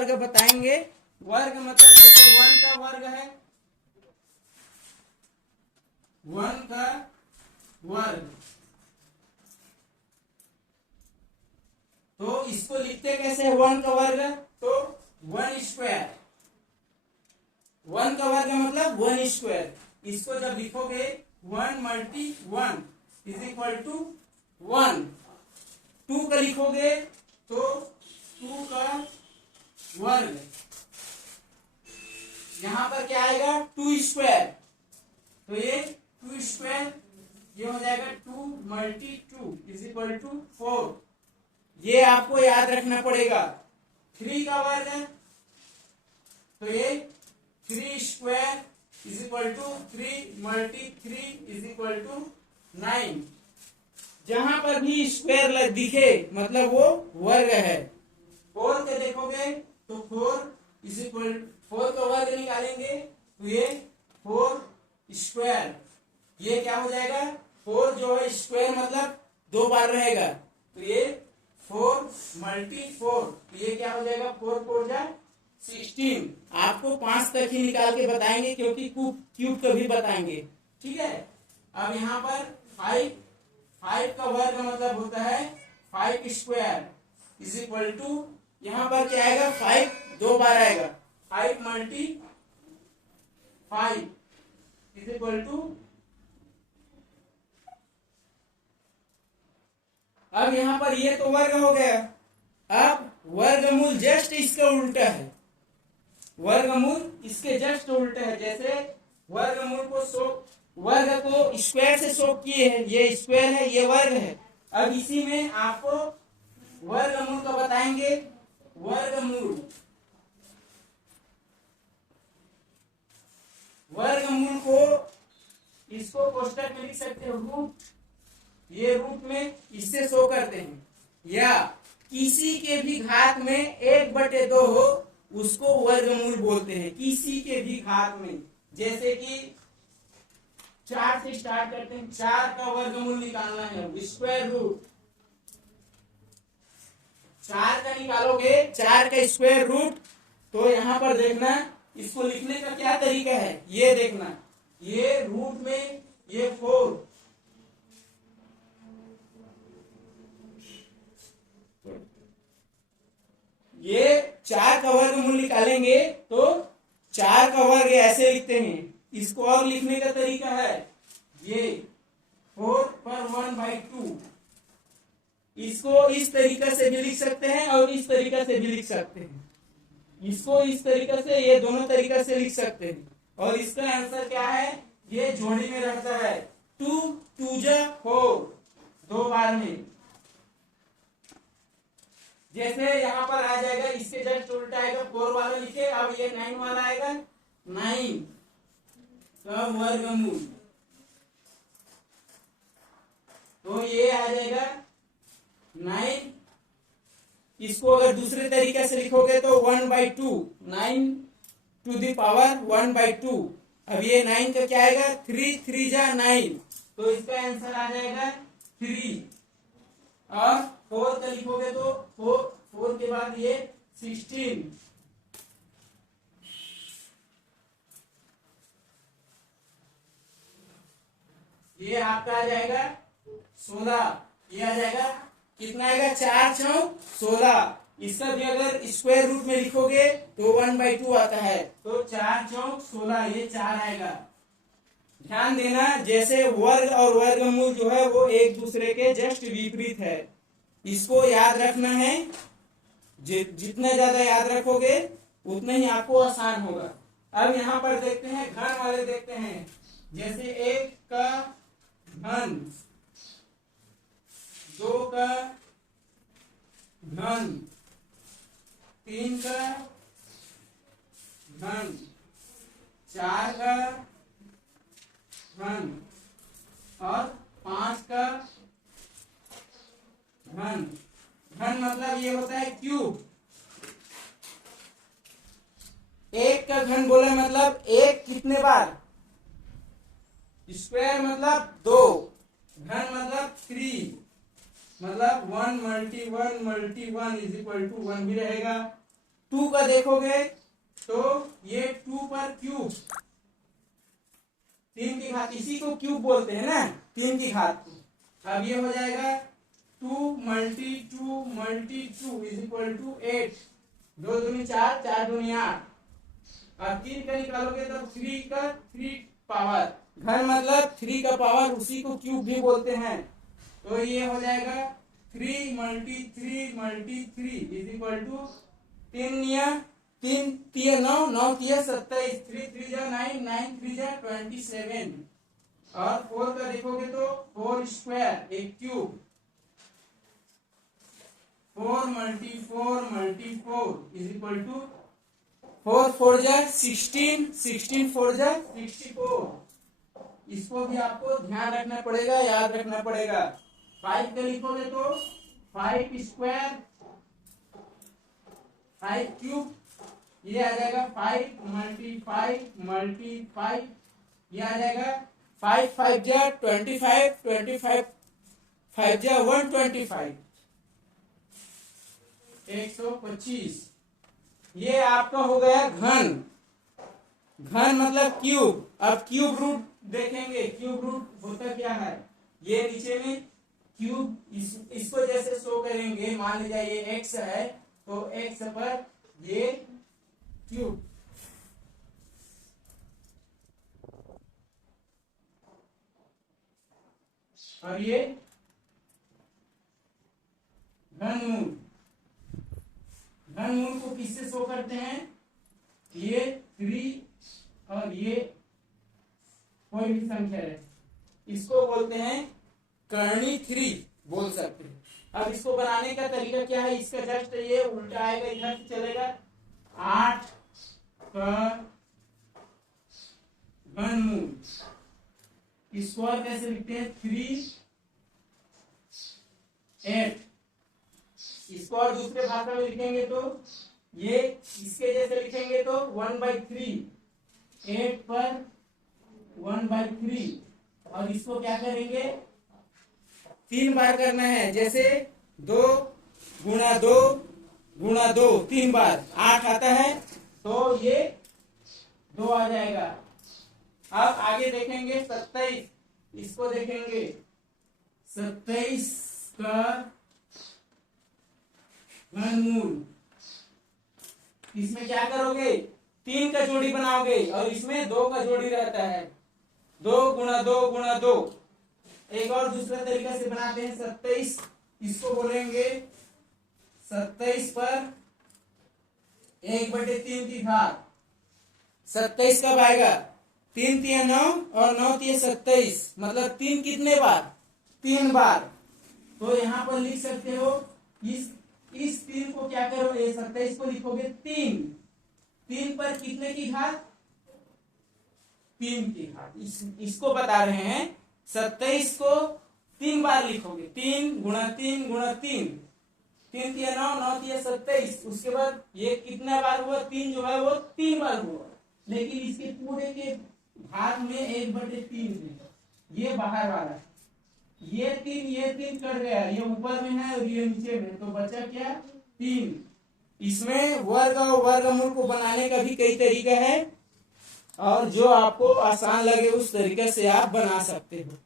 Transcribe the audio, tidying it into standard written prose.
वर्ग बताएंगे। वर्ग मतलब जैसे 1 का वर्ग है, 1 का वर्ग, तो इसको लिखते कैसे हैं 1 का वर्ग? तो 1 स्क्वायर, 1 का वर्ग मतलब 1 स्क्वायर। इसको जब लिखोगे 1 मल्टी 1 इज इक्वल टू 1। 2 का लिखोगे तो 2 का वर्ग, यहां पर क्या आएगा 2 स्क्वायर, तो ये 2 स्क्वायर ये हो जाएगा 2 मल्टी 2 इज इक्वल टू 4। ये आपको याद रखना पड़ेगा। 3 का वर्ग है तो ये 3 square is equal to 3 multi 3 is equal to 9। जहां पर भी स्क्वायर दिखे मतलब वो वर्ग है। 4 के देखोगे तो 4 इज इक्वल, 4 का वर्ग निकालेंगे तो ये 4 स्क्वायर, ये क्या हो जाएगा 4 जो है स्क्वायर मतलब 2 बार रहेगा, तो ये 4 मल्टी 4, तो ये क्या हो जाएगा 4 4 जा 16। आपको 5 तक ही निकाल के बताएंगे क्योंकि क्यूब कभी बताएंगे, ठीक है। अब यहाँ पर 5 का वर्ग मतलब होता है 5 स्क्वायर इज इक्वल टू, यहाँ पर क्या आएगा 5 2 बार आएगा, 5 मल्टी 5 इज इक्वल टू। अब यहाँ पर ये तो वर्ग हो गया। अब वर्गमूल जस्ट इसका उल्टा है, वर्गमूल इसके जस्ट उल्टा है। जैसे वर्गमूल को वर्ग को स्क्वायर से शो किए हैं, ये स्क्वायर है ये वर्ग है। अब इसी में आपको वर्गमूल का बताएंगे। वर्गमूल को इसको कोष्टक में लिख सकते हो रूट, ये रूट में इससे शो करते हैं, या किसी के भी घात में 1/2 हो उसको वर्गमूल बोलते हैं, किसी के भी घात में। जैसे कि 4 से स्टार्ट करते हैं, 4 का वर्गमूल निकालना है, स्क्वायर रूट 4 का निकालोगे, 4 का स्क्वायर रूट। तो यहां पर देखना इसको लिखने का क्या तरीका है, ये देखना, ये रूट में ये 4, ये 4 का वर्गमूल निकालेंगे तो 4 का वर्ग ऐसे लिखते हैं। इसको और लिखने का तरीका है, ये 4 पर 1/2, इसको इस तरीका से भी लिख सकते हैं और इस तरीका से भी लिख सकते हैं। इसको इस तरीका से, ये दोनों तरीका से लिख सकते हैं। और इसका आंसर क्या है, ये जोड़ी में रहता है 2 2 जा 4, 2 बार में। जैसे यहाँ पर आ जाएगा, इसके जस्ट उल्टा आएगा, 4 वाला लिखे, अब ये 9 वाला आएगा, 9 का वर्गमूल, तो ये आ जाएगा 9। इसको अगर दूसरे तरीके से लिखोगे तो 1/2, 9 टू द पावर 1/2। अब ये 9 का क्या आएगा 3 3 जा 9, तो इसका आंसर आ जाएगा 3। और 4 का लिखोगे तो 4 के बाद ये 16, ये आपका आ जाएगा 16। ये आ जाएगा कितना आएगा 4 चौक 16। इसका भी अगर स्क्वायर रूट में लिखोगे तो 1/2 आता है, तो 4 चौक 16, ये 4 आएगा। ध्यान देना, जैसे वर्ग और वर्गमूल जो है वो एक दूसरे के जस्ट विपरीत है, इसको याद रखना है। जितना ज्यादा याद रखोगे उतना ही आपको आसान होगा। अब यहाँ पर देखते हैं घन वाले देखते हैं, जैसे 1 का घन, 2 का घन, 3 का घन, 4 का घन और 5 का घन। घन मतलब ये होता है क्यूब। 1 का घन बोला मतलब 1 कितने बार, स्क्वायर मतलब 2, घन मतलब 3, मतलब 1 × 1 × 1 इज इक्वल टू 1 भी रहेगा। 2 का देखोगे तो ये 2 पर क्यूब, 3 की घात, इसी को क्यूब बोलते हैं ना, 3 की घात। अब ये हो जाएगा 2 multi 2 multi 2 is equal to 8, 2 दूनी 4, 4 दूनी 8। अब 3 का निकालोगे तो 3 का 3 पावर, घन मतलब 3 का पावर, उसी को क्यूब भी बोलते हैं। तो ये हो जाएगा 3 multi 3 multi 3 is equal to 3 3 9 9 27, 3 3 9 9 3 27, और 4 का देखोगे तो 4 स्क्वायर एक cube, 4 multi 4 multi 4 is equal to 4 4 16, 16 4 64। इसको भी आपको ध्यान रखना पड़ेगा, याद रखना पड़ेगा। 5 का लिखोगे तो 5 स्क्वायर 5 क्यूब, ये आ जाएगा 5 मल्टी 5 मल्टी 5, ये आ जाएगा 5 5 25, 25 5 125, 125। ये आपका हो गया घन, घन मतलब क्यूब। अब क्यूब रूट देखेंगे, क्यूब रूट होता क्या है, ये नीचे में क्यूब, इसको जैसे शो करेंगे, मान लीजिए ये एक्स है तो एक्स पर ये क्यूब, और ये घनमूल, घनमूल को किससे शो करते हैं, ये 3 और ये कोई भी संख्या है, इसको बोलते हैं कर्णी 3 बोल सकते हैं। अब इसको बनाने का तरीका क्या है, इसका जस्ट ये उल्टा आएगा, इधर से चलेगा 8 का घनमूल, स्क्वायर कैसे लिखते हैं 3 8, इसको और दूसरे भाषा में लिखेंगे तो ये इसके जैसे लिखेंगे तो 1/3, 8 पर 1/3, और इसको क्या करेंगे 3 बार करना है, जैसे 2 गुणा 2 गुणा 2 3 बार 8 आता है तो ये 2 आ जाएगा। अब आगे देखेंगे 27, इसको देखेंगे 27 का घनमूल, इसमें क्या करोगे 3 का जोड़ी बनाओगे, और इसमें 2 का जोड़ी रहता है, 2 गुणा 2 गुणा 2। एक और दूसरा तरीका से बनाते हैं 27, इसको बोलेंगे 27 पर 1/3 की घात, 27 कब आएगा 3 3 9 और 9 3 27, मतलब 3 कितने बार 3 बार। तो यहाँ पर लिख सकते हो इस 3 को क्या करो, ये 27 को लिखोगे 3 पर कितने की घात 3 की घात, इसको बता रहे हैं 27 को 3 बार लिखोगे, 3 गुणा 3 गुणा 3, 3 3 9 9 3 27, उसके बाद ये कितना बार हुआ 3 जो है वो 3 बार हुआ, लेकिन इसके पूरे के भाग में 1/3 है, ये बाहर वाला, ये 3 कट गया, ये ऊपर में है और ये नीचे में, तो बचा क्या 3। इसमें वर्ग और वर्गमूल को बनाने का भी कई तरीका है, और जो आपको आसान लगे उस तरीके से आप बना सकते हो।